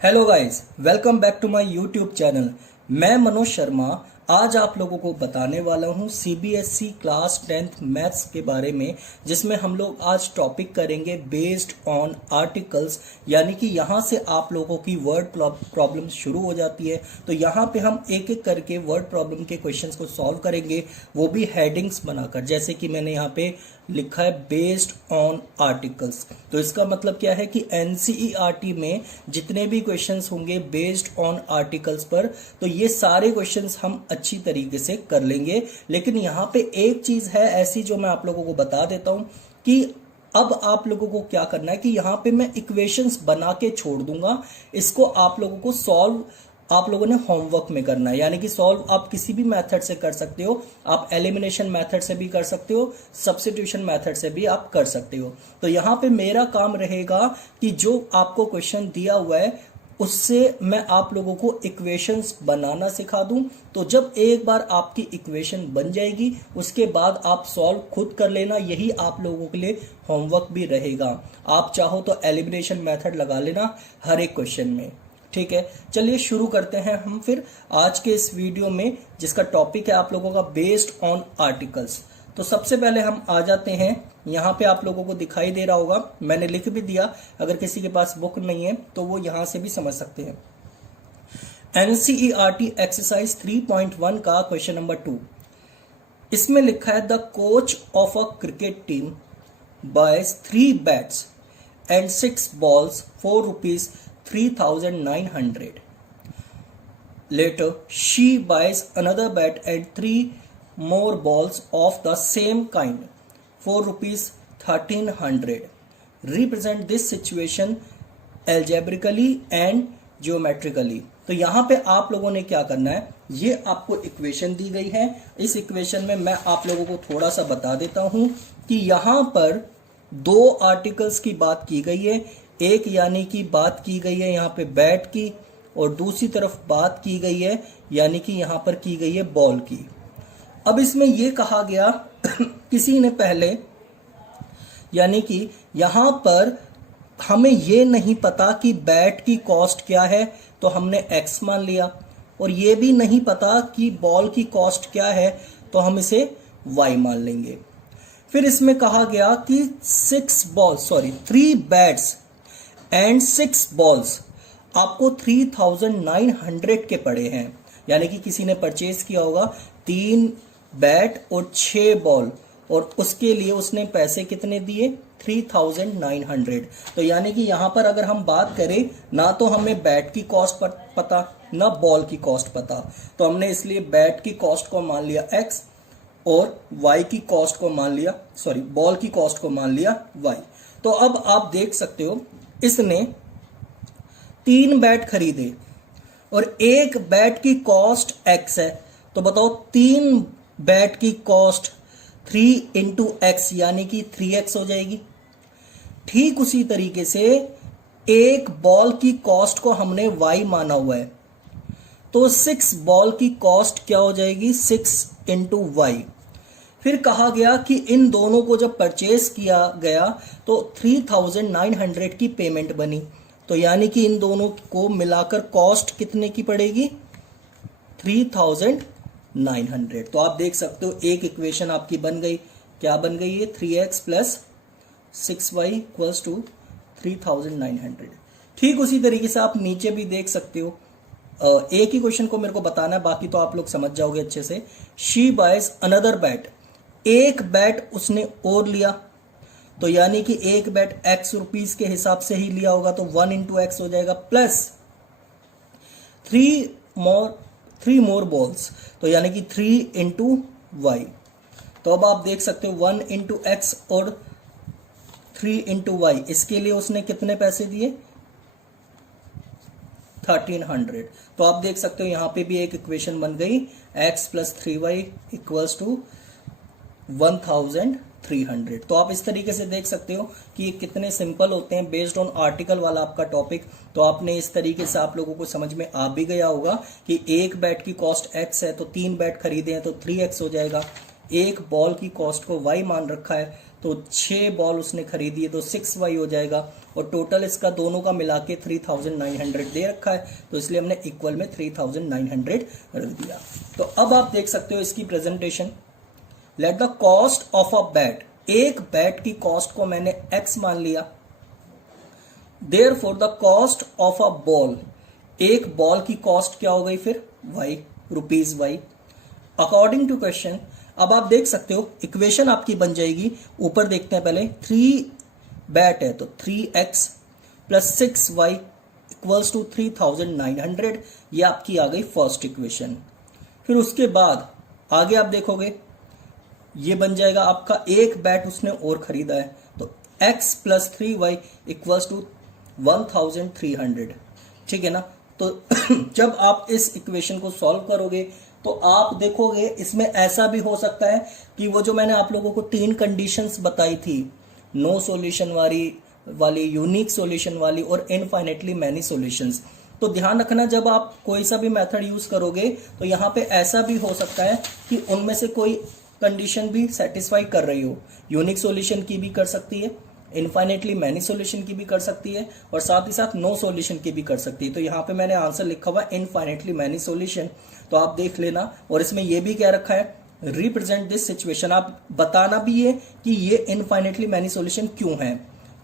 Hello guys, welcome back to my YouTube channel. मैं मनोज शर्मा आज आप लोगों को बताने वाला हूं सीबीएसई क्लास 10th मैथ्स के बारे में, जिसमें हम लोग आज टॉपिक करेंगे बेस्ड ऑन आर्टिकल्स। यानी कि यहां से आप लोगों की वर्ड प्रॉब्लम शुरू हो जाती है। तो यहां पे हम एक एक करके वर्ड प्रॉब्लम के क्वेश्चंस को सॉल्व करेंगे, वो भी हेडिंग्स बनाकर। जैसे कि मैंने यहाँ पे लिखा है बेस्ड ऑन आर्टिकल्स। तो इसका मतलब क्या है कि एनसीईआरटी में जितने भी क्वेश्चंस होंगे बेस्ड ऑन आर्टिकल्स पर, तो ये सारे क्वेश्चंस हम अच्छी तरीके से कर लेंगे। लेकिन यहाँ पे एक चीज है ऐसी जो मैं आप लोगों को बता देता हूं कि अब आप लोगों को क्या करना है कि यहाँ पे मैं इक्वेशंस बना के छोड़ दूंगा। इसको आप लोगों को सॉल्व आप लोगों ने होमवर्क में करना है। यानी कि सॉल्व आप किसी भी मेथड से कर सकते हो, आप एलिमिनेशन मेथड से भी कर सकते हो, सब्स्टिट्यूशन मेथड से भी आप कर सकते हो। तो यहाँ पे मेरा काम रहेगा कि जो आपको क्वेश्चन दिया हुआ है उससे मैं आप लोगों को इक्वेशंस बनाना सिखा दूं। तो जब एक बार आपकी इक्वेशन बन जाएगी उसके बाद आप सॉल्व खुद कर लेना, यही आप लोगों के लिए होमवर्क भी रहेगा। आप चाहो तो एलिमिनेशन मेथड लगा लेना हर एक क्वेश्चन में। ठीक है, चलिए शुरू करते हैं हम फिर आज के इस वीडियो में, जिसका टॉपिक है आप लोगों का बेस्ड ऑन आर्टिकल्स। तो सबसे पहले हम आ जाते हैं, यहाँ पे आप लोगों को दिखाई दे रहा होगा, मैंने लिख भी दिया। अगर किसी के पास बुक नहीं है तो वो यहां से भी समझ सकते हैं। एनसीईआरटी एक्सरसाइज 3.1 का क्वेश्चन नंबर 2, इसमें लिखा है the coach of a cricket team boys 3 bats and 6 balls for ₹3,900. Later, she buys another bat and 3 more balls of the same kind for ₹1,300. Represent this situation algebraically and geometrically. तो यहाँ पे आप लोगों ने क्या करना है, ये आपको इक्वेशन दी गई है। इस इक्वेशन में मैं आप लोगों को थोड़ा सा बता देता हूं कि यहाँ पर 2 आर्टिकल्स की बात की गई है। एक यानी कि बात की गई है यहाँ पे बैट की, और दूसरी तरफ बात की गई है यानी कि यहाँ पर की गई है बॉल की। अब इसमें यह कहा गया किसी ने पहले, यानी कि यहाँ पर हमें यह नहीं पता कि बैट की कॉस्ट क्या है, तो हमने x मान लिया, और ये भी नहीं पता कि बॉल की कॉस्ट क्या है, तो हम इसे y मान लेंगे। फिर इसमें कहा गया कि 3 बैट्स एंड 6 बॉल्स आपको 3,900 के पड़े हैं। यानी कि किसी ने परचेज किया होगा 3 बैट और 6 बॉल, और उसके लिए उसने पैसे कितने दिए, 3,900। तो यानी कि यहां पर अगर हम बात करें, ना तो हमें बैट की कॉस्ट पता ना बॉल की कॉस्ट पता, तो हमने इसलिए बैट की कॉस्ट को मान लिया x और y की कॉस्ट को मान लिया, बॉल की कॉस्ट को मान लिया y। तो अब आप देख सकते हो इसने 3 बैट खरीदे और एक बैट की कॉस्ट x है। तो बताओ 3 बैट की कॉस्ट 3 इंटू एक्स यानी कि 3x हो जाएगी। ठीक उसी तरीके से एक बॉल की कॉस्ट को हमने y माना हुआ है, तो 6 बॉल की कॉस्ट क्या हो जाएगी, 6 इंटू वाई। फिर कहा गया कि इन दोनों को जब परचेज किया गया तो 3,900 की पेमेंट बनी। तो यानी कि इन दोनों को मिलाकर कॉस्ट कितने की पड़ेगी, 3,900। तो आप देख सकते हो एक इक्वेशन आपकी बन गई। क्या बन गई है, 3x plus 6y equals to 3,900। ठीक उसी तरीके से आप नीचे भी देख सकते हो। एक ही क्वेश्चन को मेरे को बताना है, बाकी तो आप लोग समझ जाओगे अच्छे से। शी बाइज अनदर बैट, एक बैट उसने और लिया, तो यानी कि एक बैट x रुपीस के हिसाब से ही लिया होगा, तो 1 इंटू एक्स हो जाएगा, प्लस 3 मोर बॉल्स, तो यानी कि 3 इंटू वाई। तो अब आप देख सकते हो 1 इंटू एक्स और 3 इंटू वाई, इसके लिए उसने कितने पैसे दिए, 1300। तो आप देख सकते हो यहां पे भी एक इक्वेशन बन गई, x plus 3y equals to 1300। तो आप इस तरीके से देख सकते हो कि ये कितने सिंपल होते हैं। बेस्ड ऑन आर्टिकल वाला आपका टॉपिक, तो आपने इस तरीके से आप लोगों को समझ में आ भी गया होगा कि एक बैट की कॉस्ट x है, तो 3 बैट खरीदे हैं तो 3x हो जाएगा। एक बॉल की कॉस्ट को y मान रखा है, तो 6 बॉल उसने खरीदी है तो 6y हो जाएगा, और टोटल इसका दोनों का मिला के 3900 दे रखा है, तो इसलिए हमने इक्वल में 3900 रख दिया। तो अब आप देख सकते हो इसकी presentation. Let the cost of a bat, एक बैट की कॉस्ट को मैंने x मान लिया। Therefore the cost of a ball, एक बॉल की कॉस्ट क्या हो गई फिर y, rupees y। According to question, अब आप देख सकते हो इक्वेशन आपकी बन जाएगी, ऊपर देखते हैं पहले, 3 बैट है तो 3x plus 6y equals to 3900, ये आपकी आ गई फर्स्ट इक्वेशन। फिर उसके बाद आगे आप देखोगे ये बन जाएगा आपका, एक बैट उसने और खरीदा है तो x plus 3y equals to 1300, ठीक है ना। तो जब आप इस इक्वेशन को सॉल्व करोगे तो आप देखोगे इसमें ऐसा भी हो सकता है कि वो जो मैंने आप लोगों को 3 कंडीशंस बताई थी, नो सॉल्यूशन वाली यूनिक सॉल्यूशन वाली और इनफाइनेटली मैनी सॉल्यूशंस, तो ध्यान रखना जब आप कोई सा भी मेथड यूज करोगे तो यहाँ पे ऐसा भी हो सकता है कि उनमें से कोई कंडीशन भी सेटिस्फाई कर रही हो, यूनिक सॉल्यूशन की भी कर सकती है, इनफाइनेटली मैनी सॉल्यूशन की भी कर सकती है, और साथ ही साथ नो सॉल्यूशन की भी कर सकती है। तो यहाँ पे मैंने आंसर लिखा हुआ इनफाइनेटली मैनी सॉल्यूशन, तो आप देख लेना। और इसमें यह भी क्या रखा है, रिप्रेजेंट दिस सिचुएशन, आप बताना भी है कि ये इनफाइनेटली मैनी सॉल्यूशन क्यों है।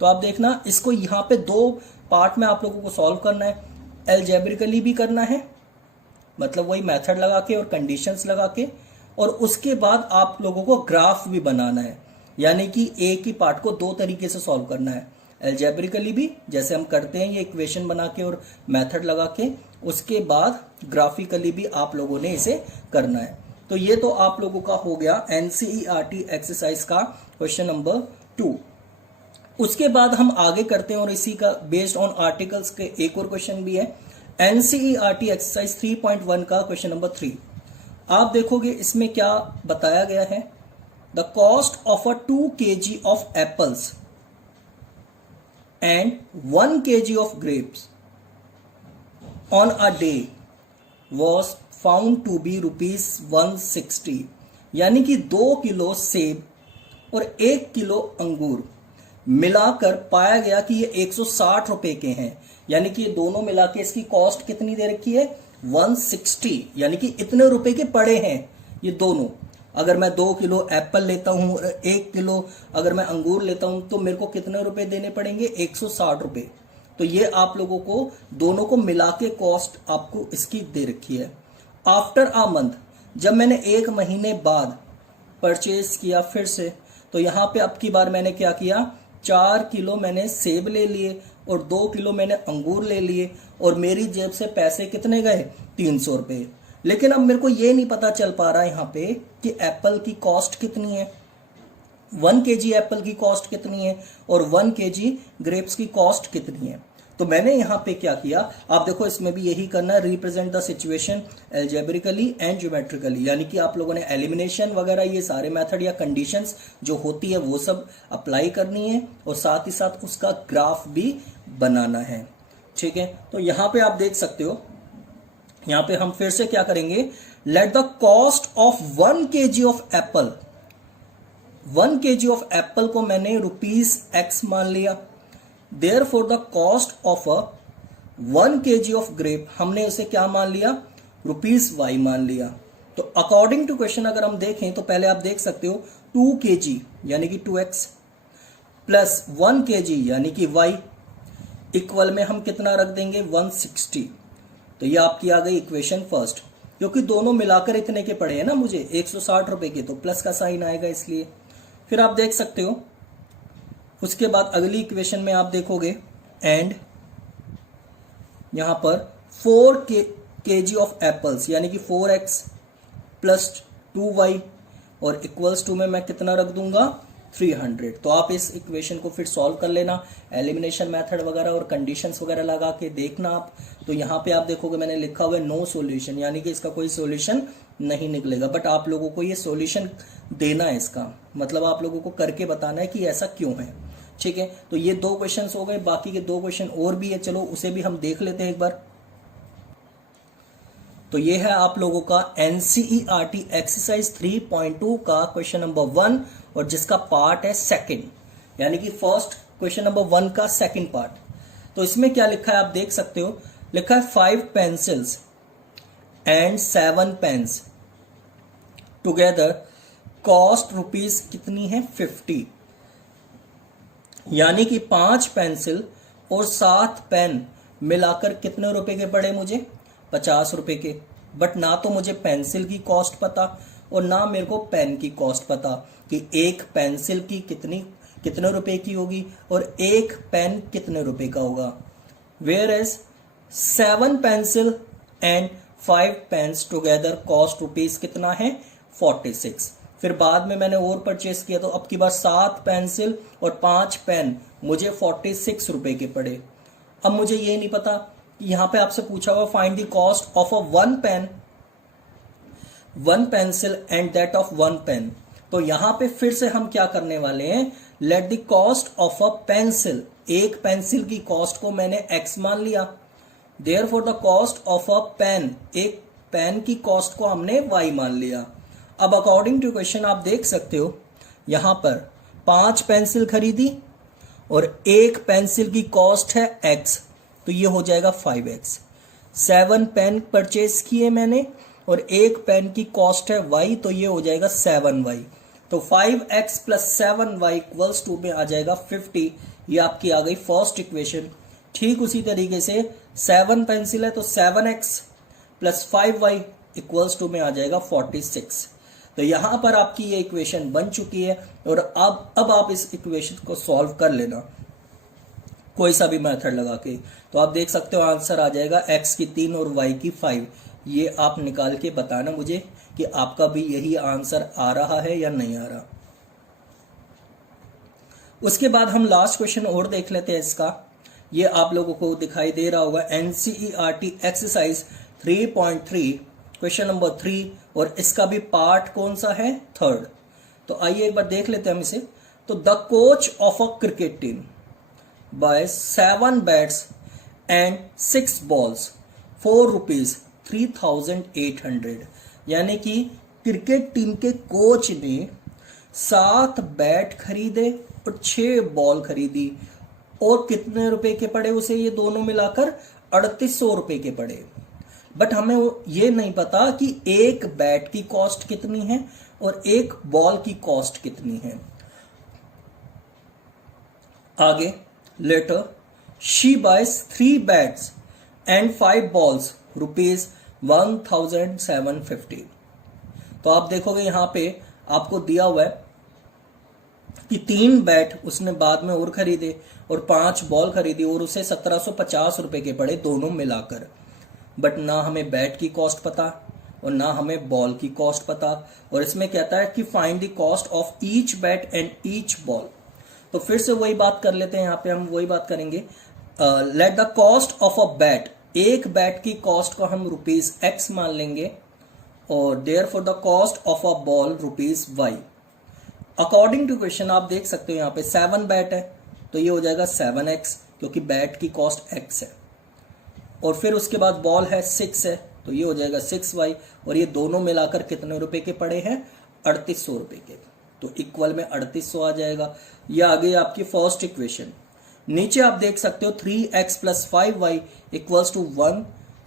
तो आप देखना इसको यहाँ पे 2 पार्ट में आप लोगों को सॉल्व करना है, एल्जेब्रिकली भी करना है, मतलब वही मेथड लगा के और कंडीशंस लगा के, और उसके बाद आप लोगों को ग्राफ भी बनाना है, यानी कि एक ही पार्ट को 2 तरीके से सॉल्व करना है, एल्जेब्रिकली भी जैसे हम करते हैं ये इक्वेशन बना के और मेथड लगा के, उसके बाद ग्राफिकली भी आप लोगों ने इसे करना है। तो ये तो आप लोगों का हो गया एनसीईआरटी एक्सरसाइज का क्वेश्चन नंबर 2। उसके बाद हम आगे करते हैं और इसी का बेस्ड ऑन आर्टिकल्स के एक और क्वेश्चन भी है, एनसीईआरटी एक्सरसाइज 3.1 का क्वेश्चन नंबर 3। आप देखोगे इसमें क्या बताया गया है, the cost of a 2 kg of apples and 1 kg of grapes on a day was found to be ₹160, यानी कि 2 किलो सेब और 1 किलो अंगूर मिलाकर पाया गया कि ये 160 रुपए के हैं, यानी कि ये दोनों मिला के इसकी कॉस्ट कितनी दे रखी है 160, यानी कि इतने रुपए के पड़े हैं ये दोनों। अगर मैं 2 किलो एप्पल लेता हूं और 1 किलो अगर मैं अंगूर लेता हूं तो मेरे को कितने रुपए देने पड़ेंगे 160 रुपए। तो ये आप लोगों को दोनों को मिला के कॉस्ट आपको इसकी दे रखी है। आफ्टर अ मंथ, जब मैंने 1 महीने बाद परचेज किया फिर से, तो यहां पे अब की बार मैंने क्या किया, 4 किलो मैंने सेब ले लिए और 2 किलो मैंने अंगूर ले लिए, और मेरी जेब से पैसे कितने गए 300 रुपए। लेकिन अब मेरे को ये नहीं पता चल पा रहा है यहाँ पे कि एप्पल की कॉस्ट कितनी है, 1 kg एप्पल की कॉस्ट कितनी है और 1 kg ग्रेप्स की कॉस्ट कितनी है। तो मैंने यहाँ पे क्या किया, आप देखो इसमें भी यही करना है, represent the situation algebraically and geometrically, यानी कि आप लोगों ने एलिमिनेशन वगैरह ये सारे मेथड या कंडीशंस जो होती है वो सब अप्लाई करनी है, और साथ ही साथ उसका ग्राफ भी बनाना है, ठीक है। तो यहाँ पे आप देख सकते हो, यहाँ पे हम फिर से क्या करेंगे, let the cost of 1 kg of Apple, 1 kg of Apple को मैंने ₹x मान लिया। Therefore the cost of a 1 kg of grape, हमने इसे क्या मान लिया ₹y मान लिया। तो अकॉर्डिंग टू क्वेश्चन अगर हम देखें तो पहले आप देख सकते हो 2 kg यानी कि 2x प्लस 1 kg यानी कि y इक्वल में हम कितना रख देंगे 160। तो ये आपकी आ गई इक्वेशन फर्स्ट, क्योंकि दोनों मिलाकर इतने के पड़े हैं ना मुझे 160 रुपए के, तो प्लस का साइन आएगा इसलिए। फिर आप देख सकते हो उसके बाद अगली इक्वेशन में आप देखोगे एंड यहां पर 4 kg ऑफ एप्पल्स यानी कि 4x प्लस 2y और इक्वल्स टू में मैं कितना रख दूंगा 300। तो आप इस इक्वेशन को फिर सॉल्व कर लेना, एलिमिनेशन मेथड वगैरह और कंडीशंस वगैरह लगा के देखना आप। तो यहाँ पे आप देखोगे मैंने लिखा हुआ है नो सॉल्यूशन, यानी कि इसका कोई सॉल्यूशन नहीं निकलेगा, बट आप लोगों को ये सॉल्यूशन देना है, इसका मतलब आप लोगों को करके बताना है कि ऐसा क्यों है, ठीक है। तो ये 2 क्वेश्चन हो गए, बाकी के 2 क्वेश्चन और भी है, चलो उसे भी हम देख लेते हैं एक बार। तो ये है आप लोगों का एनसीईआरटी एक्सरसाइज 3.2 का क्वेश्चन नंबर 1, और जिसका पार्ट है सेकंड, यानी कि फर्स्ट क्वेश्चन नंबर 1 का सेकंड पार्ट। तो इसमें क्या लिखा है आप देख सकते हो, लिखा है 5 pencils and 7 pens together cost rupees कितनी है 50, यानी कि 5 पेंसिल और 7 पेन मिलाकर कितने रुपए के पड़े मुझे 50 रुपए के। बट ना तो मुझे पेंसिल की कॉस्ट पता और ना मेरे को पेन की कॉस्ट पता कि एक पेंसिल की कितने रुपए की होगी और एक पेन कितने रुपए का होगा। Whereas 7 pencil and 5 pens together cost rupees कितना है 46। फिर बाद में मैंने और परचेस किया तो अब की बार 7 पेंसिल और 5 पेन मुझे 46 रुपए के पड़े। अब मुझे ये नहीं पता कि यहां पे आपसे पूछा हुआ find the cost of a 1 pen 1 pencil and that of 1 pen. तो यहां पे फिर से हम क्या करने वाले हैं, let the cost of a pencil, एक पेंसिल की कॉस्ट को मैंने x मान लिया, therefore the cost of a pen, एक पेन की कॉस्ट को हमने y मान लिया। अब अकॉर्डिंग टू क्वेश्चन आप देख सकते हो यहां पर 5 पेंसिल खरीदी और एक पेंसिल की कॉस्ट है x, तो ये हो जाएगा 5x। 7 पेन परचेज किए मैंने और एक पेन की कॉस्ट है y, तो ये हो जाएगा 7y। तो 5x plus 7y equals to में आ जाएगा 50। ये आपकी आ गई फर्स्ट इक्वेशन। ठीक उसी तरीके से 7 पेंसिल है तो 7x plus 5y equals to में आ जाएगा 46। तो यहां पर आपकी ये इक्वेशन बन चुकी है और अब आप इस इक्वेशन को सॉल्व कर लेना कोई सा भी मेथड लगा के। तो आप देख सकते हो आंसर आ जाएगा x की 3 और y की 5। ये आप निकाल के बताना मुझे कि आपका भी यही आंसर आ रहा है या नहीं आ रहा। उसके बाद हम लास्ट क्वेश्चन और देख लेते हैं इसका। ये आप लोगों को दिखाई दे रहा होगा NCERT एक्सरसाइज 3.3 क्वेश्चन नंबर 3 और इसका भी पार्ट कौन सा है 3rd। तो आइए एक बार देख लेते हैं हम इसे। तो the coach of a cricket team buy 7 bats and 6 balls for rupees 3800, यानी कि क्रिकेट टीम के कोच ने 7 बैट खरीदे और 6 बॉल खरीदी और कितने रुपए के पड़े उसे, ये दोनों मिलाकर 3800 रुपए के पड़े। बट हमें ये नहीं पता कि एक बैट की कॉस्ट कितनी है और एक बॉल की कॉस्ट कितनी है। आगे later she buys 3 bats and 5 balls rupees 1750। तो आप देखोगे यहां पे आपको दिया हुआ है कि 3 बैट उसने बाद में और खरीदे और 5 बॉल खरीदी और उसे 1750 रुपए के पड़े दोनों मिलाकर। बट ना हमें बैट की कॉस्ट पता और ना हमें बॉल की कॉस्ट पता, और इसमें कहता है कि find the cost of each bat and each ball. तो फिर से वही बात कर लेते हैं, यहां पे हम वही बात करेंगे। Let the cost of a bat, एक बैट की कॉस्ट को हम रुपीज x मान लेंगे और therefore the cost of a ball rupees y। According to question आप देख सकते हो यहाँ पे 7 बैट है तो ये हो जाएगा 7x क्योंकि बैट की कॉस्ट x है, और फिर उसके बाद बॉल है 6 है तो ये हो जाएगा 6y, और ये दोनों मिलाकर कितने रुपए के पड़े हैं 3800 रुपए के, तो इक्वल में 3800 आ जाएगा। ये आ गई आपकी फर्स्ट इक्वेशन। नीचे आप देख सकते हो 3x plus 5y equals to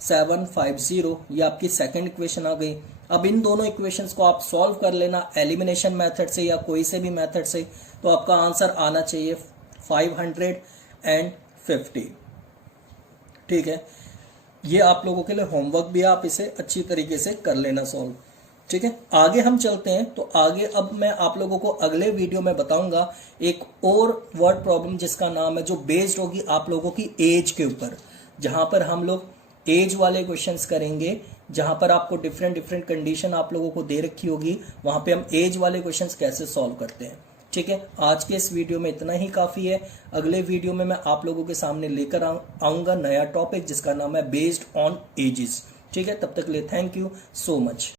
1750, ये आपकी सेकंड इक्वेशन आ गई। अब इन दोनों इक्वेशंस को आप सॉल्व कर लेना एलिमिनेशन मेथड से या कोई से भी मेथड से, तो आपका आंसर आना चाहिए 550। ठीक है, ये आप लोगों के लिए होमवर्क भी है, आप इसे अच्छी तरीके से कर लेना सॉल्व। ठीक है, आगे हम चलते हैं। तो आगे अब मैं आप लोगों को अगले वीडियो में बताऊंगा एक और वर्ड प्रॉब्लम जिसका नाम है, जो बेस्ड होगी आप लोगों की एज के ऊपर, जहां पर हम लोग एज वाले क्वेश्चंस करेंगे, जहां पर आपको डिफरेंट कंडीशन आप लोगों को दे रखी होगी, वहां पे हम एज वाले क्वेश्चंस कैसे सॉल्व करते हैं। ठीक है, आज के इस वीडियो में इतना ही काफी है। अगले वीडियो में मैं आप लोगों के सामने लेकर आऊंगा नया टॉपिक जिसका नाम है बेस्ड ऑन एजेस। ठीक है, तब तक के लिए थैंक यू सो मच।